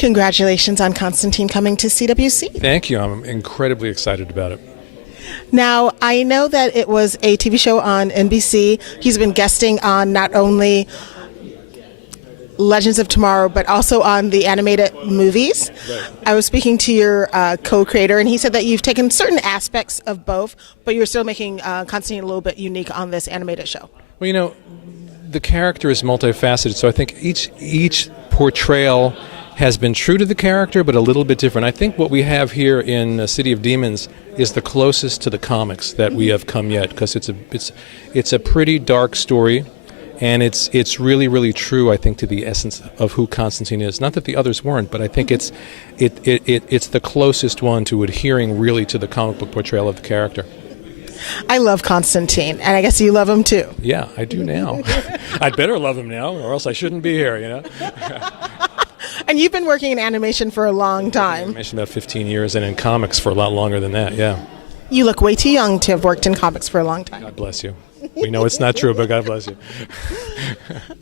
Congratulations on Constantine coming to CWC. Thank you. I'm incredibly excited about it. Now, I know that it was a TV show on NBC. He's been guesting on not only Legends of Tomorrow, but also on the animated movies. Right. I was speaking to your co-creator, and he said that you've taken certain aspects of both, but you're still making Constantine a little bit unique on this animated show. Well, the character is multifaceted, so I think each portrayal has been true to the character, but a little bit different. I think what we have here in City of Demons is the closest to the comics that we have come yet, because it's a pretty dark story, and it's really, really true, I think, to the essence of who Constantine is. Not that the others weren't, but I think it's the closest one to adhering really to the comic book portrayal of the character. I love Constantine, and I guess you love him too. Yeah, I do now. I'd better love him now, or else I shouldn't be here, And you've been working in animation for a long time. Animation about 15 years, and in comics for a lot longer than that, yeah. You look way too young to have worked in comics for a long time. God bless you. We know it's not true, but God bless you.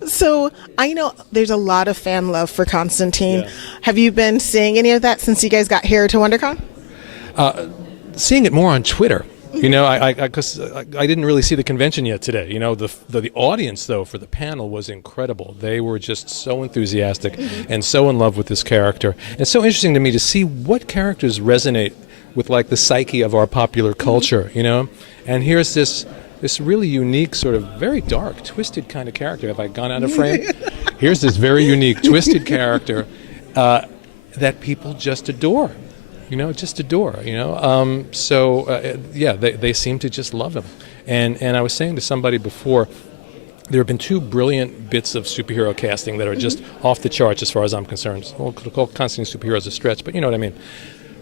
So I know there's a lot of fan love for Constantine. Yeah. Have you been seeing any of that since you guys got here to WonderCon? Seeing it more on Twitter. Because I didn't really see the convention yet today. The audience, though, for the panel was incredible. They were just so enthusiastic and so in love with this character. And it's so interesting to me to see what characters resonate with, like, the psyche of our popular culture, And here's this really unique, sort of very dark, twisted kind of character. Have I gone out of frame? Here's this very unique, twisted character that people just adore. Just adore, they seem to just love him. And I was saying to somebody before, there have been two brilliant bits of superhero casting that are just off the charts as far as I'm concerned. Well, to call Constantine superhero is a stretch, but you know what I mean.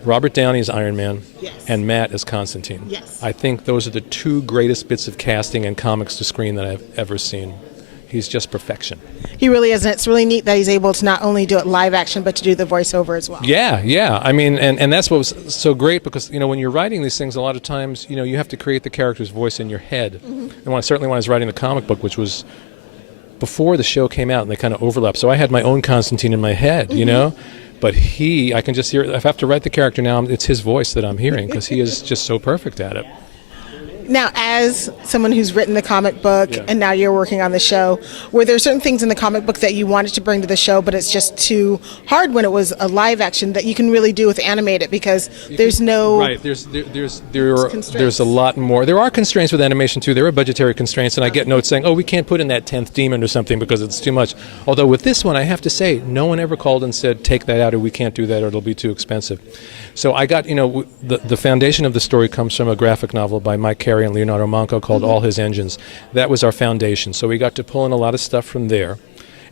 Robert Downey as Iron Man, yes, and Matt as Constantine. Yes. I think those are the two greatest bits of casting in comics to screen that I've ever seen. He's just perfection. He really is, and it's really neat that he's able to not only do it live action, but to do the voiceover as well. Yeah. I mean, and that's what was so great, because, when you're writing these things, a lot of times, you have to create the character's voice in your head. Mm-hmm. And certainly when I was writing the comic book, which was before the show came out, and they kind of overlapped. So I had my own Constantine in my head, But I can just hear, if I have to write the character now, it's his voice that I'm hearing, because he is just so perfect at it. Now, as someone who's written the comic book, and now you're working on the show, were there certain things in the comic book that you wanted to bring to the show, but it's just too hard when it was a live action that you can really do with animated, because there's no... Right, there's a lot more. There are constraints with animation too. There are budgetary constraints, and I get notes saying, we can't put in that 10th demon or something because it's too much. Although with this one, I have to say, no one ever called and said, take that out, or we can't do that, or it'll be too expensive. So I got, the foundation of the story comes from a graphic novel by Mike Carey and Leonardo Manco called All His Engines. That was our foundation. So we got to pull in a lot of stuff from there.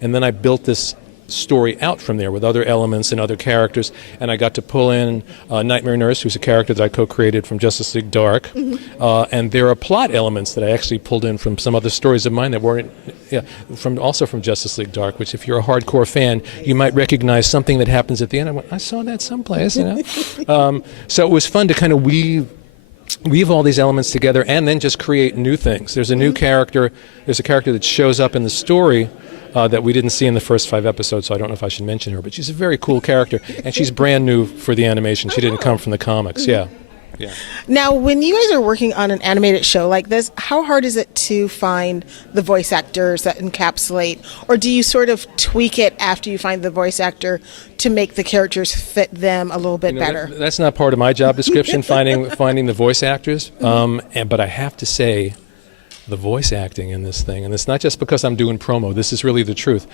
And then I built this story out from there with other elements and other characters. And I got to pull in Nightmare Nurse, who's a character that I co-created from Justice League Dark. And there are plot elements that I actually pulled in from some other stories of mine that weren't, also from Justice League Dark, which if you're a hardcore fan, you might recognize something that happens at the end. I went, I saw that someplace, So it was fun to kind of weave all these elements together and then just create new things. There's a new character. There's a character that shows up in the story that we didn't see in the first 5 episodes, so I don't know if I should mention her, but she's a very cool character, and she's brand new for the animation. She didn't come from the comics, yeah. Now, when you guys are working on an animated show like this, how hard is it to find the voice actors that encapsulate, or do you sort of tweak it after you find the voice actor to make the characters fit them a little bit better? That's not part of my job description, finding the voice actors, but I have to say, the voice acting in this thing, and it's not just because I'm doing promo, this is really the truth,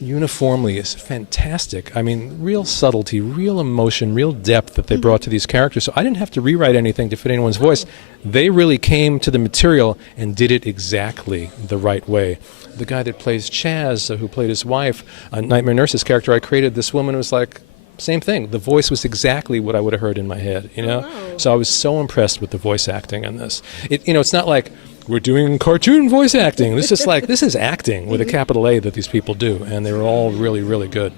uniformly is fantastic. I mean, real subtlety, real emotion, real depth that they brought to these characters. So I didn't have to rewrite anything to fit anyone's voice. They really came to the material and did it exactly the right way. The guy that plays Chaz, who played his wife, Nightmare Nurse's character I created, this woman was like, same thing. The voice was exactly what I would have heard in my head, Wow. So I was so impressed with the voice acting in this. It's not like we're doing cartoon voice acting. This is acting with a capital A that these people do, and they were all really, really good.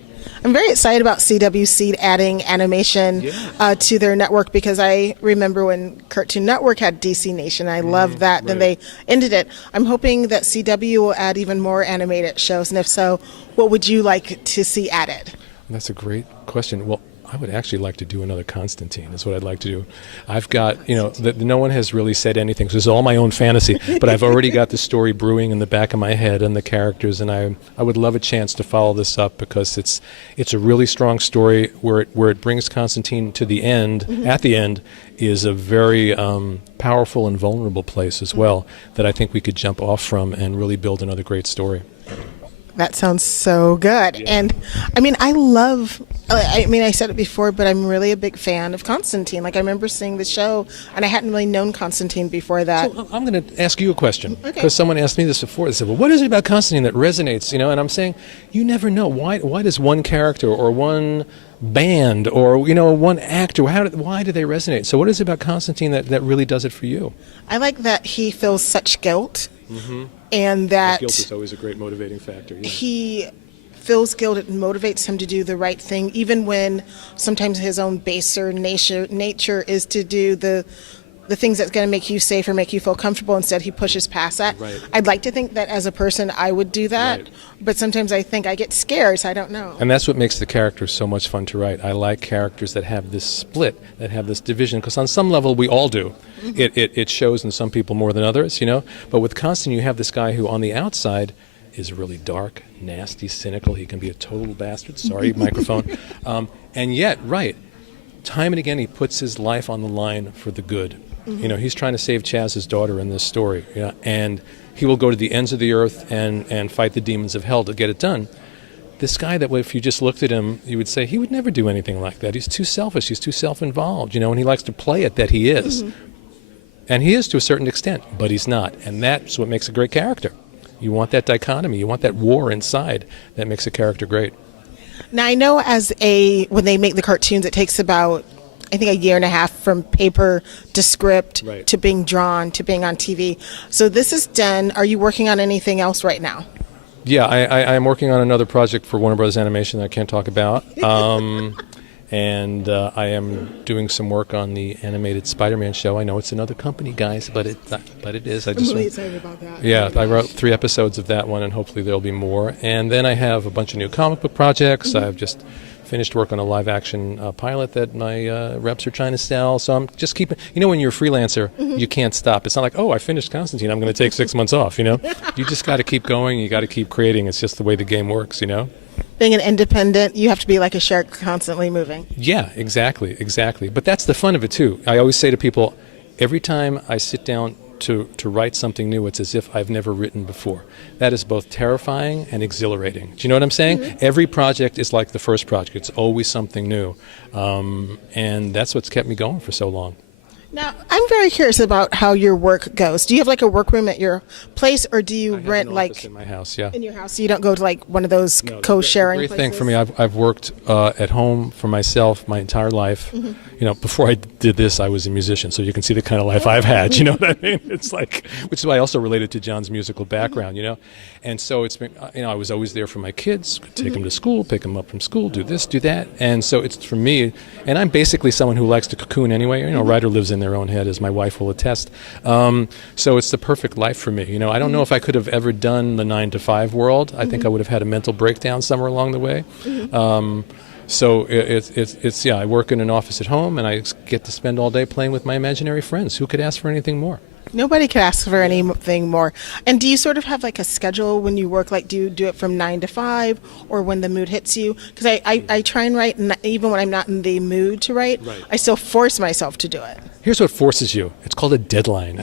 I'm very excited about CWC adding animation to their network, because I remember when Cartoon Network had DC Nation. I loved that. Right. Then they ended it. I'm hoping that CW will add even more animated shows, and if so, what would you like to see added? That's a great question. Well, I would actually like to do another Constantine, is what I'd like to do. I've got, no one has really said anything, so this is all my own fantasy, but I've already got the story brewing in the back of my head and the characters, and I would love a chance to follow this up because it's a really strong story where it brings Constantine to the end. At the end is a very powerful and vulnerable place as well that I think we could jump off from and really build another great story. That sounds so good. Yeah. And I said it before, but I'm really a big fan of Constantine. Like, I remember seeing the show, and I hadn't really known Constantine before that. So I'm going to ask you a question, because someone asked me this before. They said, well, what is it about Constantine that resonates? And I'm saying, you never know. Why does one character or one band or, one actor, why do they resonate? So what is it about Constantine that really does it for you? I like that he feels such guilt. Mm-hmm. And that guilt is always a great motivating factor. Yeah. He feels guilt. It motivates him to do the right thing, even when sometimes his own baser nature is to do the things that's going to make you safe or make you feel comfortable. Instead, he pushes past that. Right. I'd like to think that as a person I would do that, right. But sometimes I think I get scared, so I don't know. And that's what makes the characters so much fun to write. I like characters that have this split, that have this division, because on some level we all do. Mm-hmm. It shows in some people more than others, But with Constantine, you have this guy who on the outside is really dark, nasty, cynical. He can be a total bastard. Sorry, microphone. And yet, right, time and again he puts his life on the line for the good. Mm-hmm. He's trying to save Chaz's daughter in this story, and he will go to the ends of the earth and fight the demons of hell to get it done. This guy that if you just looked at him, you would say he would never do anything like that. He's too selfish. He's too self-involved, and he likes to play it that he is. Mm-hmm. And he is to a certain extent, but he's not. And that's what makes a great character. You want that dichotomy. You want that war inside that makes a character great. Now, I know when they make the cartoons, it takes about, I think, a year and a half from paper to script, right, to being drawn to being on TV. So this is done. Are you working on anything else right now? Yeah, I am working on another project for Warner Brothers Animation that I can't talk about. And I am doing some work on the animated Spider-Man show. I know it's another company, guys, but it is. I'm really excited about that. Yeah, I wrote 3 episodes of that one, and hopefully there'll be more. And then I have a bunch of new comic book projects. Mm-hmm. I've just finished work on a live-action pilot that my reps are trying to sell. So I'm just keeping... when you're a freelancer, mm-hmm, you can't stop. It's not like, I finished Constantine, I'm going to take 6 months off, You just got to keep going. You got to keep creating. It's just the way the game works, Being an independent, you have to be like a shark, constantly moving. Yeah, exactly. But that's the fun of it, too. I always say to people, every time I sit down to write something new, it's as if I've never written before. That is both terrifying and exhilarating. Do you know what I'm saying? Mm-hmm. Every project is like the first project. It's always something new. And that's what's kept me going for so long. Now, I'm very curious about how your work goes. Do you have like a workroom at your place, or do you rent in my house? Yeah, in your house. So you don't go to like one of those co-sharing places? The great places? thing for me, I've worked at home for myself my entire life. Mm-hmm. Before I did this, I was a musician, so you can see the kind of life I've had. You know what I mean? It's like, which is why I also related to John's musical background. Mm-hmm. And so it's been, I was always there for my kids, take them to school, pick them up from school, do this, do that, and so it's for me. And I'm basically someone who likes to cocoon anyway. A writer lives in their own head, as my wife will attest. So it's the perfect life for me. I don't know if I could have ever done the 9-to-5 world. I think I would have had a mental breakdown somewhere along the way. So it's I work in an office at home, and I get to spend all day playing with my imaginary friends. Who could ask for anything more? Nobody could ask for anything more. And do you sort of have like a schedule when you work? Like, do you do it from 9 to 5, or when the mood hits you? Because I try and write, and even when I'm not in the mood to write, right, I still force myself to do it. Here's what forces you. It's called a deadline.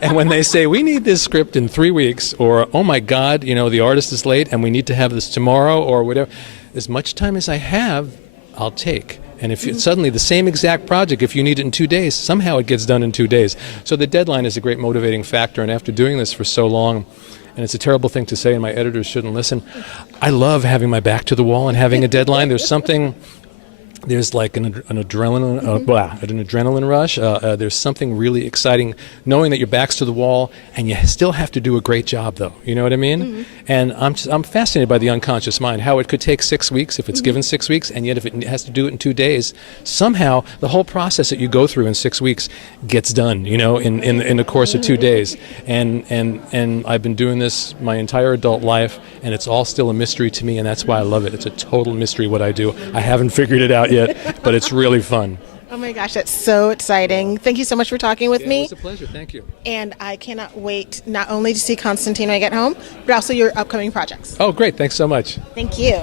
And when they say, we need this script in 3 weeks, or, oh my God, the artist is late and we need to have this tomorrow, or whatever, as much time as I have, I'll take. And if it's suddenly the same exact project, if you need it in 2 days, somehow it gets done in 2 days. So the deadline is a great motivating factor. And after doing this for so long, and it's a terrible thing to say, and my editors shouldn't listen, I love having my back to the wall and having a deadline. There's something There's like an adrenaline rush. There's something really exciting knowing that your back's to the wall and you still have to do a great job, though. You know what I mean? And I'm fascinated by the unconscious mind, how it could take 6 weeks if it's given 6 weeks, and yet if it has to do it in 2 days, somehow the whole process that you go through in 6 weeks gets done, in the course of 2 days. And I've been doing this my entire adult life, and it's all still a mystery to me, and that's why I love it. It's a total mystery what I do. I haven't figured it out yet, but it's really fun. Oh my gosh, that's so exciting. Thank you so much for talking with me. It was a pleasure. Thank you. And I cannot wait not only to see Constantine when I get home, but also your upcoming projects. Oh, great. Thanks so much. Thank you.